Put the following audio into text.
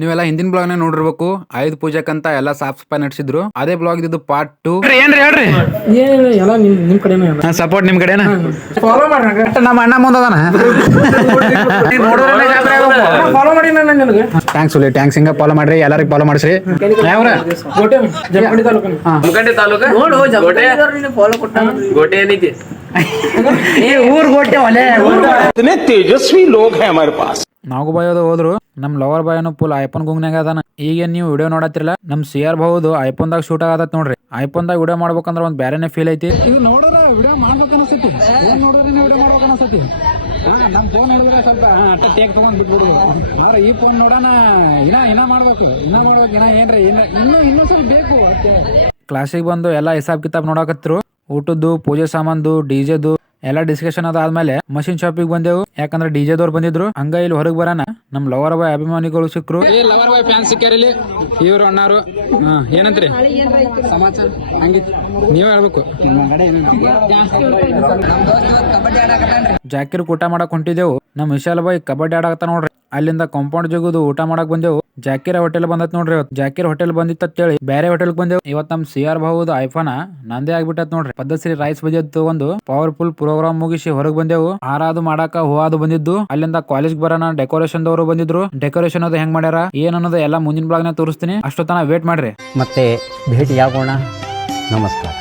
ನೀವೆಲ್ಲ ಹಿಂದಿನ ಬ್ಲಾಗ್ ನ ನೋಡಿರ್ಬೇಕು. ಆಯುಧ ಪೂಜೆಕಂತ ಎಲ್ಲ ಸಾಫ್ ಸಫಾಯಿ ನಡೆಸಿದ್ರು. ಅದೇ ಬ್ಲಾಗ್ ಇದು ಪಾರ್ಟ್ 2. ಏನ್ರಿ ಹೇಳ್ರಿ, ಎಲ್ಲ ನಿಮ್ ಕಡೆನೇ ಸಪೋರ್ಟ್ ನಿಮ್ ಕಡೆನಾ? ಫಾಲೋ ಮಾಡ್ರಿ. ನಮ್ಮ ಅಣ್ಣ ಮುಂದದಾನ. ಫಾಲೋ ಮಾಡಿ ನನಗೆ ಥ್ಯಾಂಕ್ಸ್ ಉಲಿ, ಥ್ಯಾಂಕ್ಸ್. ಹಿಂಗ ಫಾಲೋ ಮಾಡ್ರಿ, ಎಲ್ಲರಿಗೂ ಫಾಲೋ ಮಾಡಿಸ್ರಿ. ಯಾವ್ರ ಗೋಟೆ ಜಮಖಂಡಿ ತಾಲೂಕು ಮುಖಂಡಿ ತಾಲೂಕು ನೋಡು ಫಾಲೋ ಕೊಟ್ಟ ಗೋಟೆ ಏನೈತಿ ಊರ್ ಗೋಟೆ ಒಲೆ. तेजस्वी लोग हैं हमारे पास. ನಾವು ಬಾಯೋದು ಹೋದ್ರು. ನಮ್ ಲವರ್ ಬಾಯನು ಫುಲ್ ಐಫೋನ್ ಗುಂಗ್ನಾಗ ಅದಾನ. ಈಗ ನೀವು ವಿಡಿಯೋ ನೋಡತ್ತಿರಲ್ಲ, ನಮ್ ಸಿಆರ್ ಬಹುದು ಐಫೋನ್ ದಾಗ ಶೂಟ್ ಆಗತ್ ನೋಡ್ರಿ. ಐಫೋನ್ ದಾಗ ವಿಡಿಯೋ ಮಾಡ್ಬೇಕಂದ್ರ ಒಂದ್ ಬ್ಯಾರೆನೇ ಫೀಲ್ ಐತಿ. ಇದು ನೋಡ್ರ ವಿಡಿಯೋ ಮಾಡ್ಬೇಕು ಅನ್ಸತಿ, ಏನ್ ನೋಡ್ರಿ ವಿಡಿಯೋ ಮಾಡ್ಬೇಕು ಅನ್ಸತಿ. ನಮ್ ಫೋನ್ ಹೇಳಿದ್ರೆ ಸ್ವಲ್ಪ ಅಟ್ಟ ಟೇಕ್ ತಗೊಂಡ್ ಬಿಟ್ಬಿಡುದು. ಆದ್ರೆ ಈ ಫೋನ್ ನೋಡೋಣ, ಇನ್ನ ಮಾಡ್ಬೇಕು ಇನ್ನ ಏನ್ರಿ ಇನ್ನೂ ಸ್ವಲ್ಪ ಬೇಕು. ಕ್ಲಾಸಿಗೆ ಬಂದು ಎಲ್ಲಾ ಹಿಸಾಬ್ ಕಿತಾಬ್ ನೋಡಕತ್ರು. ಊಟದ್ದು, ಪೂಜೆ ಸಾಮಾನ್ದು, ಡಿಜೆದು ಎಲ್ಲಾ ಡಿಸ್ಕಷನ್ ಅದಾದ್ಮೇಲೆ ಮಷಿನ್ ಶಾಪಿಗೆ ಬಂದೆವು. ಯಾಕಂದ್ರೆ ಡಿಜೆ ದವ್ರು ಬಂದಿದ್ರು. ಹಂಗ ಇಲ್ಲಿ ಹೊರಗೆ ಬರೋಣ ನಮ್ ಲವರ್ ಬಾಯ್ ಅಭಿಮಾನಿಗಳು ಸಿಕ್ರು. ಲವರ್ ಬಾಯ್ ಫ್ಯಾನ್ ಸಿಕ್ಕಾರಿಲ್ಲಿ ಇವ್ರು ಅಣ್ಣಾರು. ಏನಂತ್ರಿ ಸಮಾಚಾರ? ಹಂಗಿತ್ತು ನೀವೇ ಹೇಳ್ಬೇಕು. ಜಾಕಿರ್ ಊಟ ಮಾಡಕ್ ಹೊಂಟಿದೆವು. ನಮ್ ವಿಶಾಲ್ ಬಾಯ್ ಕಬಡ್ಡಿ ಆಡಕತ್ತ ನೋಡ್ರಿ. ಅಲ್ಲಿಂದ ಕಾಂಪೌಂಡ್ ಜಗುದು ಊಟ ಮಾಡಕ್ ಬಂದೆವು. ಜಾಕಿರ ಹೋಟೆಲ್ ಬಂದತ್ ನೋಡ್ರಿ. ಜಾಕಿರ್ ಹೋಟೆಲ್ ಬಂದಿತ್ತ ಹೇಳಿ ಬೇರೆ ಹೋಟೆಲ್ ಬಂದೆವು. ಇವತ್ ನಮ್ ಸಿಆರ್ ಬಹುದು ಐಫೋನ್ ನಂದೇ ಆಗ್ಬಿಟ್ಟತ್ ನೋಡ್ರಿ. ಪದ್ಧಶ್ರೀ ರೈಸ್ ಬಜೆಟ್ ಒಂದು ಪವರ್ಫುಲ್ ಪ್ರೋಗ್ರಾಮ್ ಮುಗಿಸಿ ಹೊರಗೆ ಬಂದೆವು. ಹಾರಾದು ಮಾಡಾಕ ಹೂವಾದು ಬಂದಿದ್ದು. ಅಲ್ಲಿಂದ ಕಾಲೇಜ್ ಬರೋಣ ಡೆಕೋರೇಷನ್ ದವರು ಬಂದಿದ್ರು. ಡೆಕೋರೇಷನ್ ಅದು ಹೆಂಗ್ ಮಾಡ್ಯಾರ ಏನ್ ಅನ್ನೋದು ಎಲ್ಲ ಮುಂದಿನ ಬ್ಲಾಗ್ ನ ತೋರಿಸ್ತೀನಿ. ಅಷ್ಟೊತ್ತನ ವೇಟ್ ಮಾಡ್ರಿ. ಮತ್ತೆ ಭೇಟಿಯಾಗೋಣ. ನಮಸ್ಕಾರ.